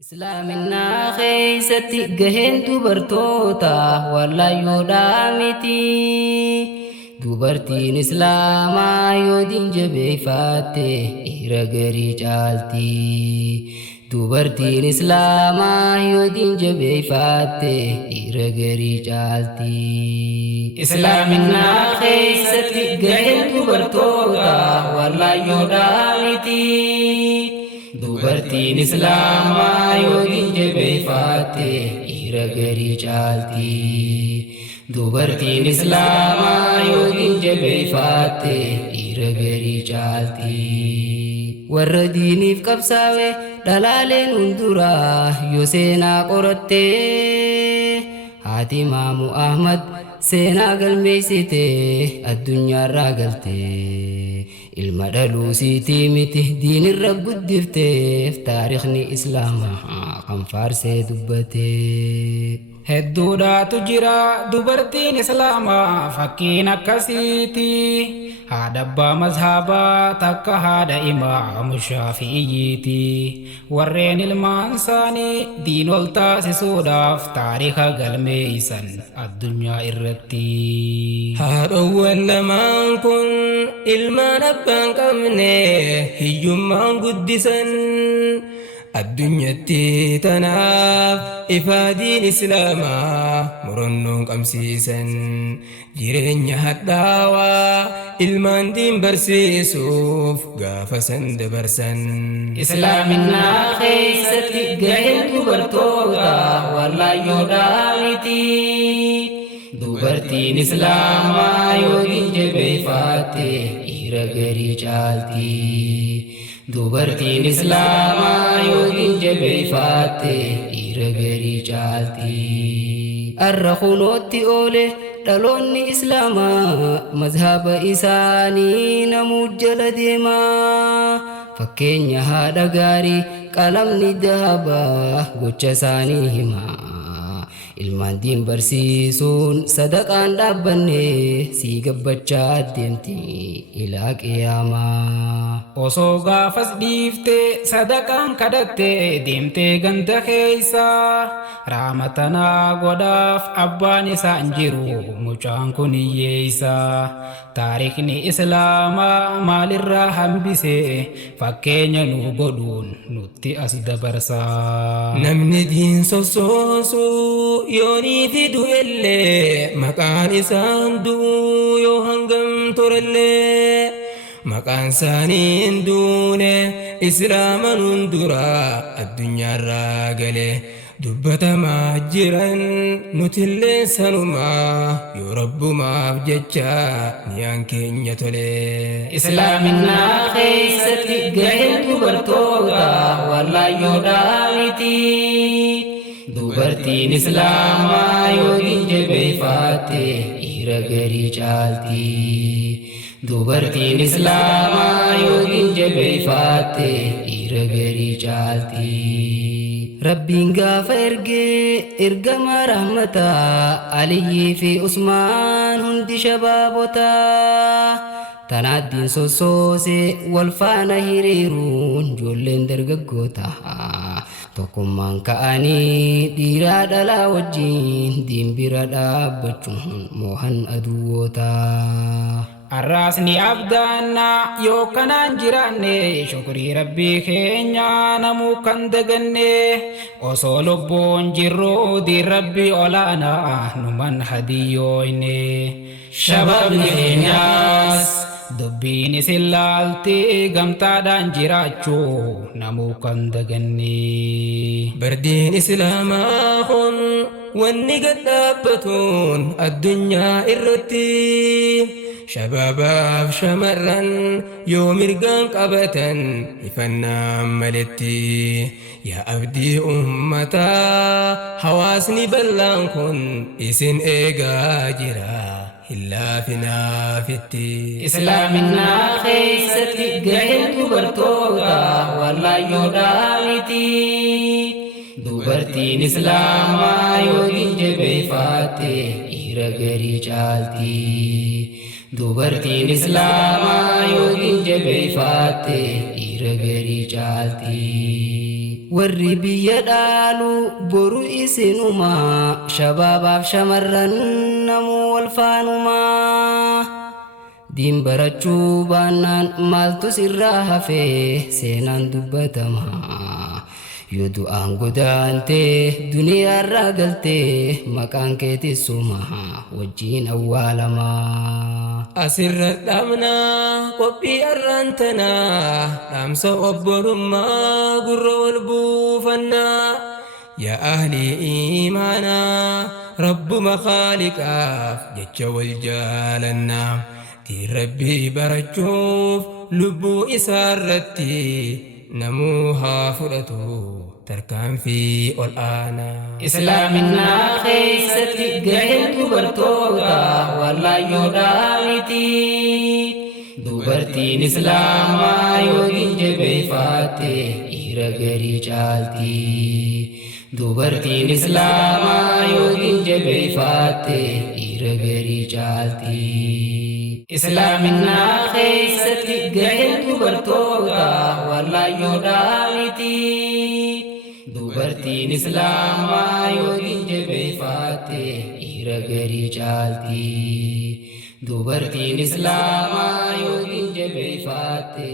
Islaaminaa keessatti gaheen dubartootaa wallaayyoodhaa miti. Dubartiin Islaamaa yoo diin jabeeffate dhiira garii caalti. Dubartiin Islaamaa yoo diin jabeeffate dhiira garii caalti. Islaaminaa keessatti gaheen dubartootaa wallaayyoodhaa miti. Dubartiin Islaamaa yoo diin jabeeffate dhiira garii caalti. Dubartiin Islaamaa yoo diin jabeeffate dhiira garii caalti. Warra diiniif qabsaa'e dhalaaleen hunduraa yoo seenaa qoratte haati Imaamu Ahmad seenaa galmeessite addunyaarraa galte. Ilma dhaluusiitii miti diinirra guddifteef taarikhni Islaamaa kan faarsee dubbate. Hedduudhaatu jira dubartiin Islaamaa fakkiin akkasiiti. Haadha abbaa mazhabaa takka haadha Imaamu Shaafi'iyyiiti. Warreen ilmaan isaanii diin ol taasisuudhaaf taarikha galmeessan addunyaa irratti. Haadhowwan lamaan kun ilmaan abbaan qabne hiyyummaan guddisan. Addunyatti tanaaf ifaadiin Islaamaa murannoon qabsiisan. Jireenya hadhaawaa ilmaan diin barsiisuuf gaafa san dabarsan. Islaaminaa keessatti gaheen dubartootaa wallaayyoodhaa miti. Dubartiin Islaamaa yoo diin jabeeffate dhiira garii caalti. Dubartiin Islaamaa yoo diin jabeeffate dhiira garii caalti. Arra kunootti oole dhaloonni Islaamaa mazhaba isaanii namuu jala deemaa. Fakkeenya haadha gaarii qalamni dahabaa gocha isaanii himaa. Ilmaan diin barsiisuun sadaqaan dhaabbanne sii gabbachaa deemti ilaa qiyaamaa. Osoo gaafas dhiiftee sadaqaan kadhattee deemtee ganda keessa. Raamatanaa godhaaf abbaan isaa hin jiru mucaan kun hiyyeessa. Taarikhni Islaamaa maalirraa hambise fakkeenya nu godhuun nutti as dabarsa. Namni diin sossoosu yoonii fidu illee maqaan isaan du'u yoo hangam turellee. Maqaan isaanii hin duune Islaaman hunduraa addunyaarraa gale. Dubbatamaa jiran nutillee sanumaa yoo rabbumaaf jecha niyaan keenya tole. Islaaminaa keessatti gaheen dubartootaa wallaayyoodhaa miti. Dubartiin Islaamaa yoo diin jabeeffate dhiira garii caalti. Dubartiin Islaamaa yoo diin jabeeffate dhiira garii caalti. Rabbiin gaafa ergama rahmataa Aliyyii fi Usmaan hundi shabaabotaa. Tanaaddiin sossoose wal faana hiriiruun ijoolleen dargaggootaa. Tokkummaan ka'anii dhiiraa dhalaa wajjin diin bira dhaabbachuun mohan aduwwootaa. Arraasni abdaannaa yoo kanaan jiraanne shukrii rabbii keenya namuu kan daganne. Osoo lubbuun jirru diin rabbii olaanaa numan hadiyyooyne. Shababni keenyaas dubbiin isin laalti gamtaadhaan jiraachuu namuu kan daganne. Bardiin Islaamaa kun wanni gad dhaabbatuun addunyaa irratti. Shababaaf shamarran yoo mirgaan qabatan ifannaan maletti. Yaa abdii ummataa hawaasni bal'aan kun isin eegaa jira hillaafinaafitti. Islaaminaa keessatti gaheen dubartootaa wallaayyoodhaa miti. Dubartiin Islaamaa yoo diin jabeeffate dhiira garii caalti. Dubartiin Islaamaa yoo diin jabeeffate dhiira garii caalti. warri biyya dhaalu boru isinumaa shababaaf shamarran namuu wal faanumaa diin barachuu baannaan maaltu sirraa hafee seenaan dubbatamaa yoo du'aan godaante duniyaarraa galte maqaan keetissumaa wajjiin awwaalamaa asirra dhamna qophii arraantanaa dhaamsa obbolummaa gurra wal buufannaa yaa ahlii iimaanaa rabbuma khaaliqaaf jecha wal jaalannaa diin rabbii barachuuf lubbuu isaarratti namuu haa fudhatu tarkaanfii ol aanaa islaaminaa keessatti gaheen dubartoota wallaayoodhaa miti dubartiin islaamaa yookiin jabeeffate dhiira garii caalti dubartiin islaamaa yookiin jabeeffate dhiira garii caalti islaaminaa keessatti gaheen dubartoota wallaayoodhaa miti dubartiin islaamaa yookiin jabeeffate dhiira garii caalti dubartiin islaamaa yookiin jabeeffate